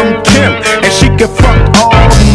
from Kim, and she can fuck all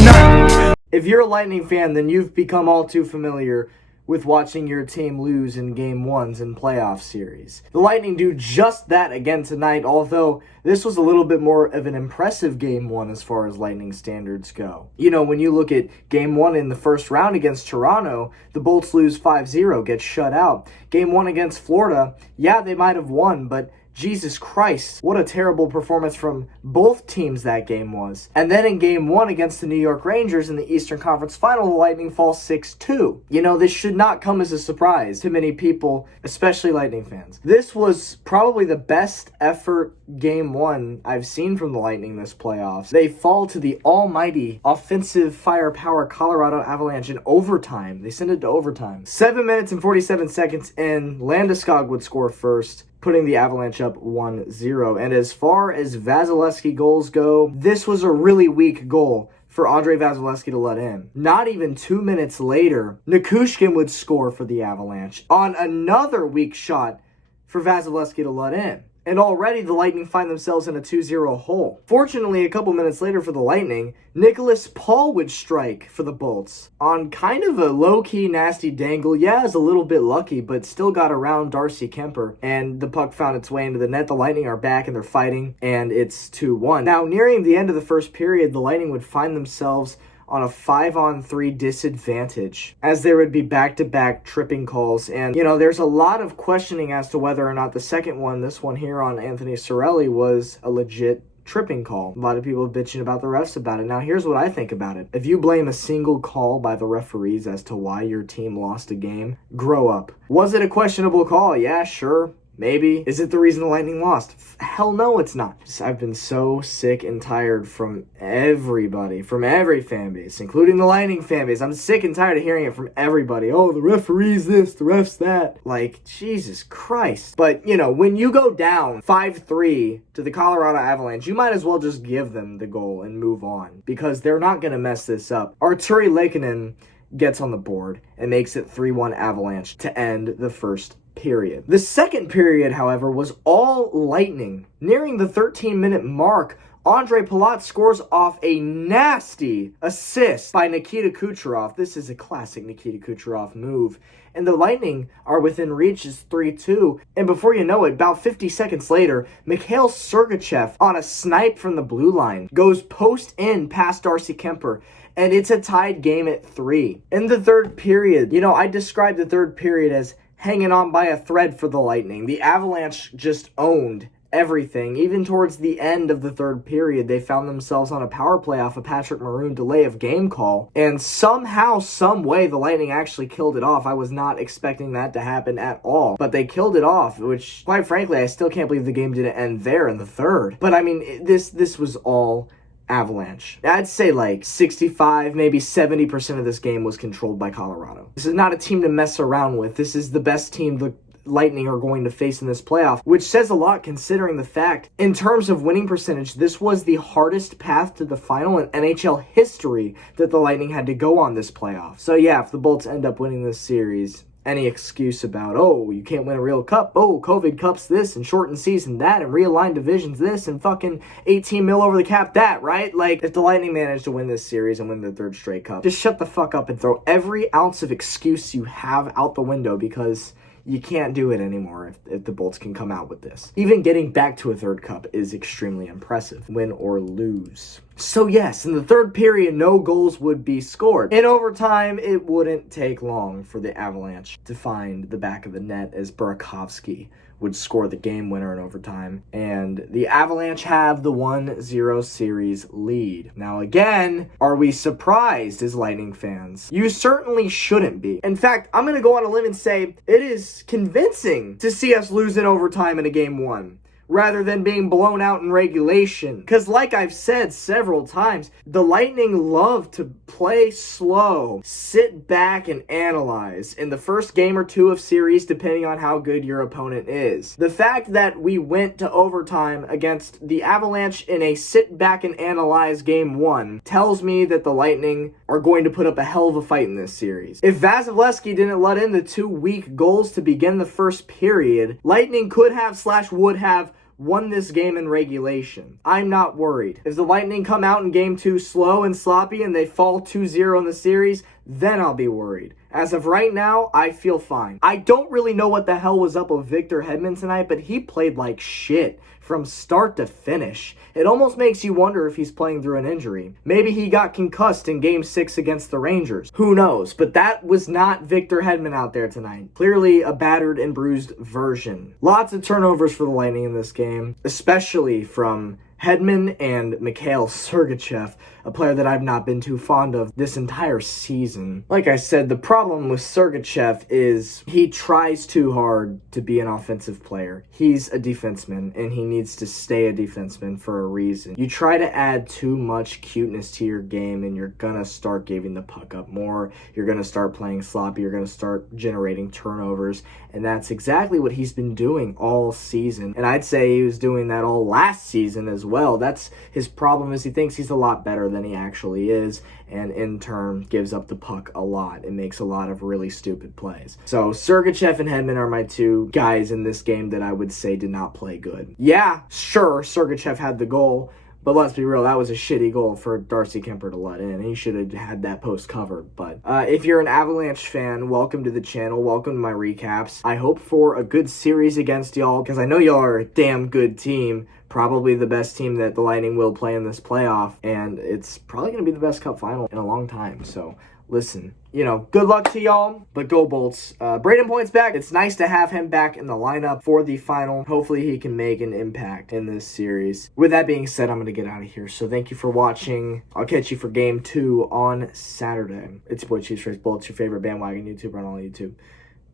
night. If you're a Lightning fan, then you've become all too familiar with watching your team lose in Game 1s in playoff series. The Lightning do just that again tonight, although this was a little bit more of an impressive Game 1 as far as Lightning standards go. You know, when you look at Game 1 in the first round against Toronto, the Bolts lose 5-0, get shut out. Game 1 against Florida, yeah, they might have won, but Jesus Christ, what a terrible performance from both teams that game was. And then in Game 1 against the New York Rangers in the Eastern Conference Final, the Lightning fall 6-2. You know, this should not come as a surprise to many people, especially Lightning fans. This was probably the best effort Game 1 I've seen from the Lightning this playoffs. They fall to the almighty offensive firepower Colorado Avalanche in overtime. They send it to overtime. 7 minutes and 47 seconds in, Landeskog would score first, putting the Avalanche up 1-0. And as far as Vasilevskiy goals go, this was a really weak goal for Andrei Vasilevskiy to let in. Not even 2 minutes later, Nichushkin would score for the Avalanche on another weak shot for Vasilevskiy to let in. And already the Lightning find themselves in a 2-0 hole. Fortunately, a couple minutes later for the Lightning, Nicholas Paul would strike for the Bolts on kind of a low-key nasty dangle. Yeah, it was a little bit lucky, but still got around Darcy Kemper, and the puck found its way into the net. The Lightning are back and they're fighting, and it's 2-1. Now, nearing the end of the first period, the Lightning would find themselves on a 5-on-3 disadvantage, as there would be back-to-back tripping calls. And, you know, there's a lot of questioning as to whether or not the second one, this one here on Anthony Cirelli, was a legit tripping call. A lot of people bitching about the refs about it. Now, here's what I think about it. If you blame a single call by the referees as to why your team lost a game, grow up. Was it a questionable call? Yeah, sure. Maybe. Is it the reason the Lightning lost? Hell no, it's not. I've been so sick and tired from everybody, from every fan base, including the Lightning fan base. I'm sick and tired of hearing it from everybody. Oh, the referee's this, the ref's that. Like, Jesus Christ. But, you know, when you go down 5-3 to the Colorado Avalanche, you might as well just give them the goal and move on, because they're not going to mess this up. Arturi Lehkonen gets on the board and makes it 3-1 Avalanche to end the first period. The second period, however, was all Lightning. Nearing the 13-minute mark, Ondrej Palat scores off a nasty assist by Nikita Kucherov. This is a classic Nikita Kucherov move. And the Lightning are within reach as 3-2. And before you know it, about 50 seconds later, Mikhail Sergachev on a snipe from the blue line goes post in past Darcy Kemper. And it's a tied game at 3. In the third period, you know, I described the third period as hanging on by a thread for the Lightning. The Avalanche just owned everything. Even towards the end of the third period, they found themselves on a power play off a Patrick Maroon delay of game call. And somehow, some way, the Lightning actually killed it off. I was not expecting that to happen at all. But they killed it off, which, quite frankly, I still can't believe the game didn't end there in the third. But, I mean, this was all Avalanche. I'd say like 65, maybe 70% of this game was controlled by Colorado. This is not a team to mess around with. This is the best team the Lightning are going to face in this playoff, which says a lot considering the fact, in terms of winning percentage, this was the hardest path to the final in NHL history that the Lightning had to go on this playoff. So yeah, if the Bolts end up winning this series, any excuse about, oh, you can't win a real cup, oh, COVID cups this, and shortened season that, and realigned divisions this, and fucking 18 mil over the cap that, right? Like, if the Lightning manage to win this series and win their third straight cup, just shut the fuck up and throw every ounce of excuse you have out the window, because you can't do it anymore if the Bolts can come out with this. Even getting back to a third cup is extremely impressive, win or lose. So yes, in the third period, no goals would be scored. In overtime, it wouldn't take long for the Avalanche to find the back of the net as Burakovsky would score the game winner in overtime, and the Avalanche have the 1-0 series lead. Now again, are we surprised as Lightning fans? You certainly shouldn't be. In fact, I'm going to go on a limb and say it is convincing to see us lose in overtime in a game 1, rather than being blown out in regulation. Because like I've said several times, the Lightning love to play slow, sit back and analyze in the first game or two of series, depending on how good your opponent is. The fact that we went to overtime against the Avalanche in a sit back and analyze game 1 tells me that the Lightning are going to put up a hell of a fight in this series. If Vasilevskiy didn't let in the 2 weak goals to begin the first period, Lightning could have / would have won this game in regulation. I'm not worried. If the Lightning come out in game 2 slow and sloppy and they fall 2-0 in the series, then I'll be worried. As of right now, I feel fine. I don't really know what the hell was up with Victor Hedman tonight, but he played like shit from start to finish. It almost makes you wonder if he's playing through an injury. Maybe he got concussed in Game 6 against the Rangers. Who knows? But that was not Victor Hedman out there tonight. Clearly a battered and bruised version. Lots of turnovers for the Lightning in this game, especially from Hedman and Mikhail Sergachev, a player that I've not been too fond of this entire season. Like I said, the problem with Sergachev is he tries too hard to be an offensive player. He's a defenseman, and he needs to stay a defenseman for a reason. You try to add too much cuteness to your game, and you're gonna start giving the puck up more. You're gonna start playing sloppy. You're gonna start generating turnovers, and that's exactly what he's been doing all season. And I'd say he was doing that all last season as well. That's his problem, is he thinks he's a lot better than he actually is, and in turn gives up the puck a lot and makes a lot of really stupid plays. So Sergachev and Hedman are my two guys in this game that I would say did not play good. Yeah, sure, Sergachev had the goal, but let's be real, that was a shitty goal for Darcy Kemper to let in. He should have had that post covered. But if you're an Avalanche fan, welcome to the channel. Welcome to my recaps. I hope for a good series against y'all, because I know y'all are a damn good team. Probably the best team that the Lightning will play in this playoff. And it's probably going to be the best cup final in a long time. So listen, good luck to y'all, but go Bolts. Braden Point's back. It's nice to have him back in the lineup for the final. Hopefully he can make an impact in this series. With that being said, I'm going to get out of here. So thank you for watching. I'll catch you for game 2 on Saturday. It's your boy Chiefs Race Bullets, your favorite bandwagon YouTuber on all YouTube.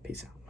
Peace out.